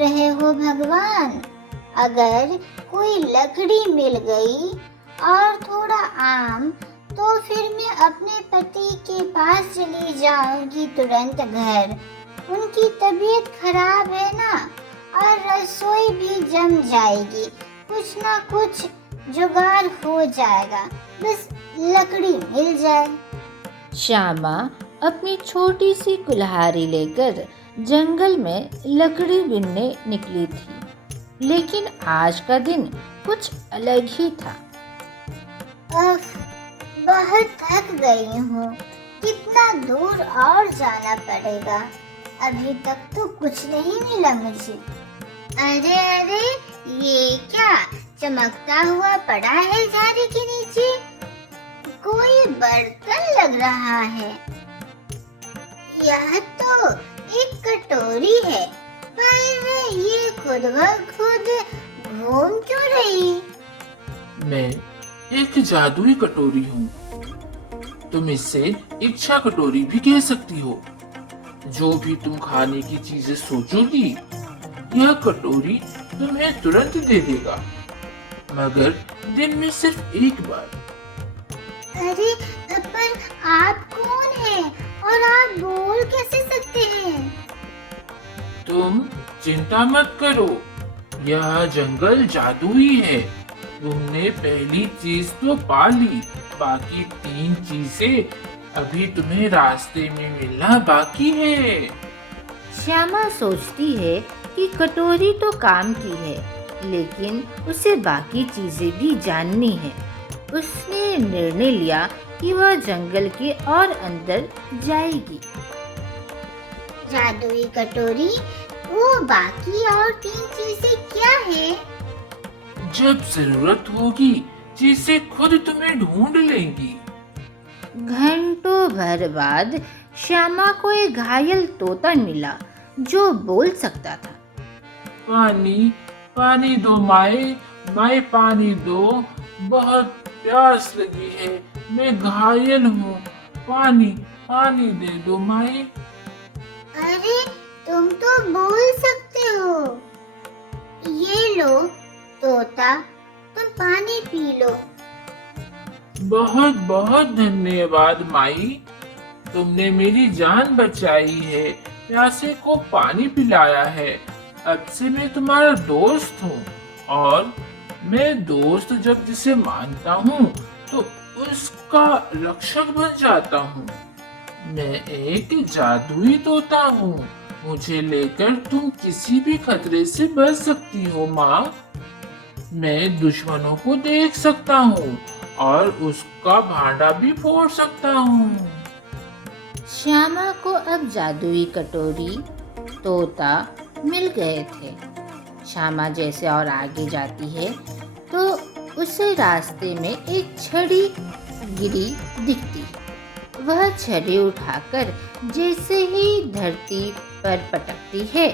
रहे हो भगवान? अगर कोई लकड़ी मिल गई और थोड़ा आम, तो फिर मैं अपने पति के पास चली जाऊंगी तुरंत घर। उनकी तबीयत खराब है ना, और रसोई भी जम जाएगी। कुछ ना कुछ जुगाड़ हो जाएगा, बस लकड़ी मिल जाए। श्यामा अपनी छोटी सी कुल्हाड़ी लेकर जंगल में लकड़ी बीनने निकली थी, लेकिन आज का दिन कुछ अलग ही था। बहुत थक गई हूँ। कितना दूर और जाना पड़ेगा? अभी तक तो कुछ नहीं मिला मुझे। अरे अरे, ये क्या चमकता हुआ पड़ा है झाड़ी के नीचे? कोई बर्तन लग रहा है। यह तो एक कटोरी है, पर ये खुद ब खुद घूम क्यों रही? मैं एक जादुई कटोरी हूँ। तुम इसे इच्छा कटोरी भी कह सकती हो। जो भी तुम खाने की चीजें सोचोगी, यह कटोरी तुम्हें तुरंत दे देगा, मगर दिन में सिर्फ एक बार। अरे, पर आप कौन हैं और आप बोल कैसे सकते हैं? तुम चिंता मत करो, यह जंगल जादुई है। तुमने पहली चीज तो पा ली, बाकी 3 चीजें अभी तुम्हें रास्ते में मिलना बाकी है। श्यामा सोचती है कि कटोरी तो काम की है, लेकिन उसे बाकी चीजें भी जाननी है। उसने निर्णय लिया कि वह जंगल के और अंदर जाएगी। जादुई कटोरी, वो बाकी और 3 चीजें क्या है? जब जरूरत होगी, चीजें खुद तुम्हें ढूंढ लेंगी। घंटों भर बाद श्यामा को एक घायल तोता मिला जो बोल सकता था। पानी, पानी दो माए, माए पानी दो, बहुत प्यास लगी है, मैं घायल हूँ, पानी, पानी दे दो माए। अरे, तुम तो बोल सकते हो। ये लो तोता, तुम पानी पी लो। बहुत बहुत धन्यवाद माई, तुमने मेरी जान बचाई है, प्यासे को पानी पिलाया है। अब से मैं तुम्हारा दोस्त हूँ, और मैं दोस्त जब जिसे मानता हूँ तो उसका रक्षक बन जाता हूँ। मैं एक जादुई तोता हूँ, मुझे लेकर तुम किसी भी खतरे से बच सकती हो माँ। मैं दुश्मनों को देख सकता हूँ और उसका भांडा भी फोड़ सकता हूँ। श्यामा को अब जादुई कटोरी, तोता मिल गए थे। श्यामा जैसे और आगे जाती है तो उसे रास्ते में एक छड़ी गिरी दिखती है। वह छड़ी उठाकर जैसे ही धरती पर पटकती है।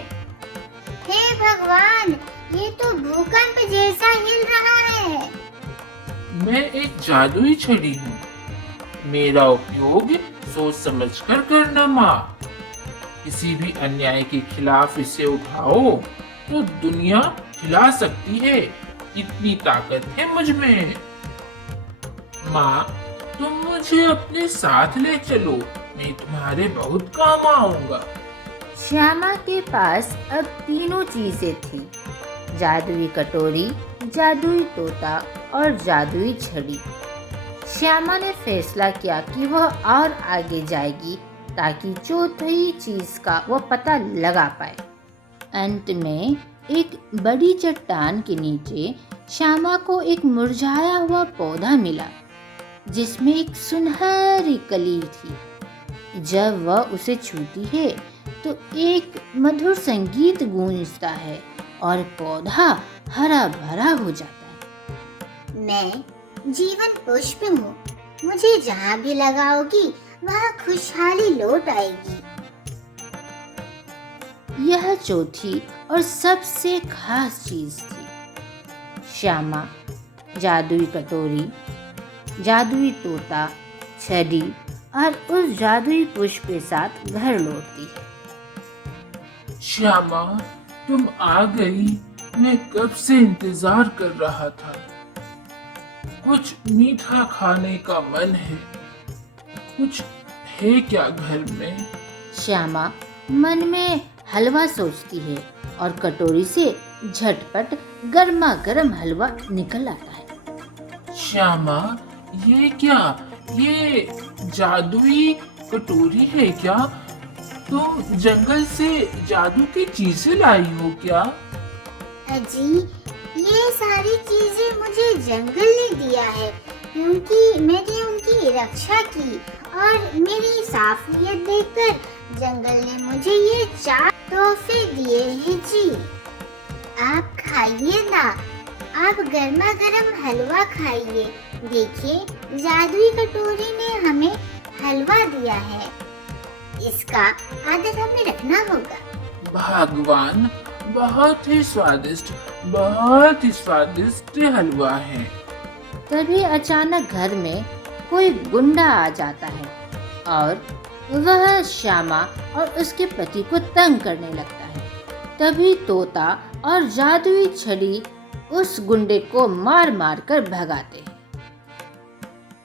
हे भगवान, ये तो भूकंप जैसा हिल रहा है। मैं एक जादुई छड़ी हूँ, मेरा उपयोग सोच समझकर करना माँ। किसी भी अन्याय के खिलाफ इसे उठाओ तो दुनिया हिला सकती है, इतनी ताकत है मुझ में। माँ, तुम मुझे अपने साथ ले चलो, मैं तुम्हारे बहुत काम आऊंगा। श्यामा के पास अब तीनों चीजें थी, जादुई कटोरी, जादुई तोता और जादुई छड़ी। श्यामा ने फैसला किया कि वह और आगे जाएगी ताकि चौथी चीज का वह पता लगा पाए। अंत में एक बड़ी चट्टान के नीचे श्यामा को एक मुरझाया हुआ पौधा मिला जिसमें एक सुनहरी कली थी। जब वह उसे छूती है तो एक मधुर संगीत गूंजता है और पौधा हरा भरा हो जाता है। मैं जीवन पुष्प हूँ, मुझे जहाँ भी लगाओगी वहाँ खुशहाली लौट आएगी। यह चौथी और सबसे खास चीज थी। श्यामा जादुई कटोरी, जादुई तोता, छड़ी और उस जादुई पुष्प के साथ घर लौटती है। श्यामा, तुम आ गई। मैं कब से इंतजार कर रहा था। कुछ मीठा खाने का मन है। कुछ है क्या घर में? श्यामा मन में हलवा सोचती है और कटोरी से झटपट गर्मा गर्म हलवा निकल आता है। श्यामा, ये क्या? ये जादुई कटोरी है क्या? तुम जंगल से जादू की चीजें लाई हो क्या? अजी, ये सारी चीजें मुझे जंगल ने दिया है क्योंकि मैंने उनकी रक्षा की और मेरी साफ नीयत देखकर जंगल ने मुझे ये 4 तोहफे दिए हैं जी। आप खाइए ना, आप गर्मा गर्म हलवा खाइए। देखिए, जादुई कटोरी ने हमें हलवा दिया है, इसका आदर हमें रखना होगा। भगवान, बहुत ही स्वादिष्ट हलवा है। तभी अचानक घर में कोई गुंडा आ जाता है और वह श्यामा और उसके पति को तंग करने लगता है। तभी तोता और जादुई छड़ी उस गुंडे को मार मार कर भगाते हैं।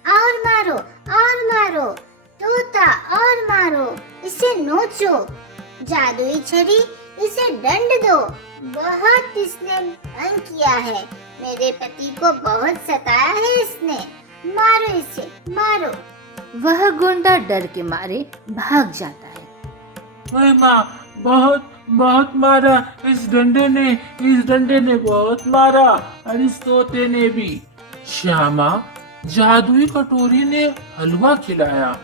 और मारो, तोता और मारो, इसे नोचो। जादुई छड़ी, इसे दंड दो। बहुत इसने तंग किया है, मेरे पति को बहुत सताया है इसने। मारो इसे, मारो। वह गुंडा डर के मारे भाग जाता है। ओए माँ, बहुत मारा। इस डंडे ने बहुत मारा और इस तोते ने भी। श्यामा, जादुई कटोरी ने हलवा खिलाया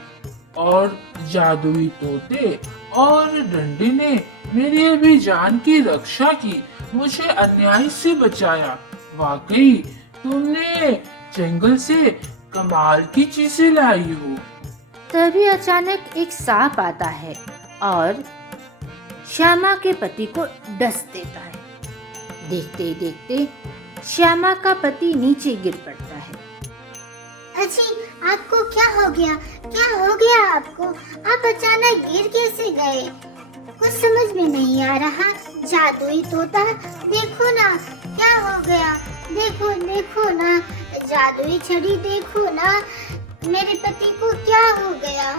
और जादुई तोते और डंडे ने मेरी भी जान की रक्षा की, मुझे अन्याय से बचाया। वाकई तुमने जंगल से कमाल की चीजें लाई हो। तभी अचानक एक सांप आता है और श्यामा के पति को डस देता है। देखते ही देखते श्यामा का पति नीचे गिर पड़ता है। अजी, आपको क्या हो गया? क्या हो गया आपको? आप अचानक गिर कैसे गए? कुछ समझ में नहीं आ रहा। जादुई तोता, देखो ना क्या हो गया। देखो ना, जादुई छड़ी, देखो ना मेरे पति को क्या हो गया।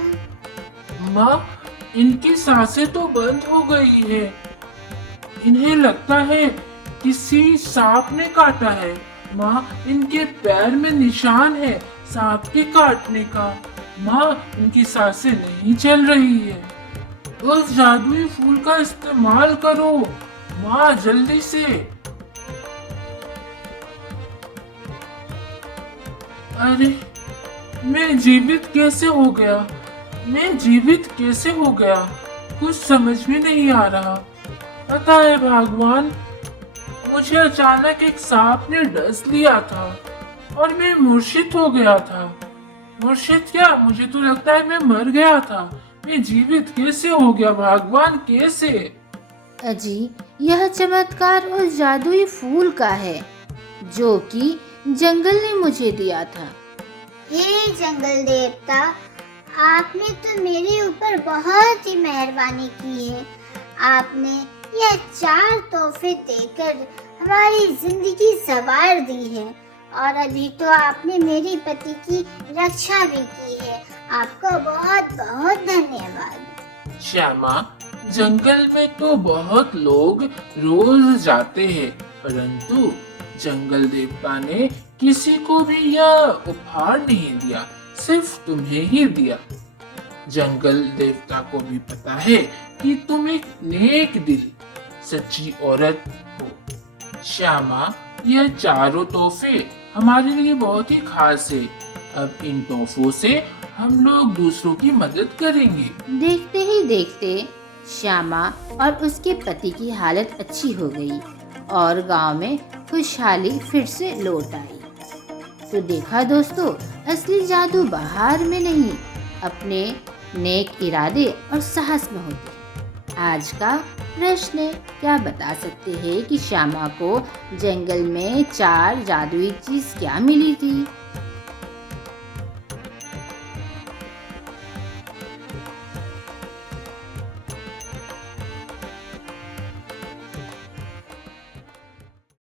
माँ, इनकी सांसें तो बंद हो गई है। इन्हें लगता है किसी सांप ने काटा है। माँ, इनके पैर में निशान है सांप के काटने का। माँ, इनकी सांसें नहीं चल रही है। उस जादुई फूल का इस्तेमाल करो माँ, जल्दी से। अरे, मैं जीवित कैसे हो गया? कुछ समझ में नहीं आ रहा। पता है भगवान, मुझे अचानक एक सांप ने डस लिया था और मैं मूर्छित हो गया था। मूर्छित क्या, मुझे तो लगता है मैं मर गया था। मैं जीवित कैसे हो गया भगवान, कैसे? अजी, यह चमत्कार उस जादुई फूल का है जो कि जंगल ने मुझे दिया था। हे जंगल देवता, आपने तो मेरे ऊपर बहुत ही मेहरबानी की है। आपने यह 4 तोहफे देकर हमारी जिंदगी संवार दी है और अभी तो आपने मेरे पति की रक्षा भी की है। आपका बहुत बहुत धन्यवाद। श्यामा, जंगल में तो बहुत लोग रोज जाते हैं, परंतु जंगल देवता ने किसी को भी यह उपहार नहीं दिया, सिर्फ तुम्हें ही दिया। जंगल देवता को भी पता है कि तुम एक नेक दिल, सच्ची औरत हो। श्यामा, यह 4 तोहफे हमारे लिए बहुत ही खास है। अब इन तोहफों से हम लोग दूसरों की मदद करेंगे। देखते ही देखते श्यामा और उसके पति की हालत अच्छी हो गई और गांव में खुशहाली फिर से लौट आई। तो देखा दोस्तों, असली जादू बाहर में नहीं, अपने नेक इरादे और साहस में होती है। आज का प्रश्न क्या बता सकते हैं कि श्यामा को जंगल में 4 जादुई चीज क्या मिली थी?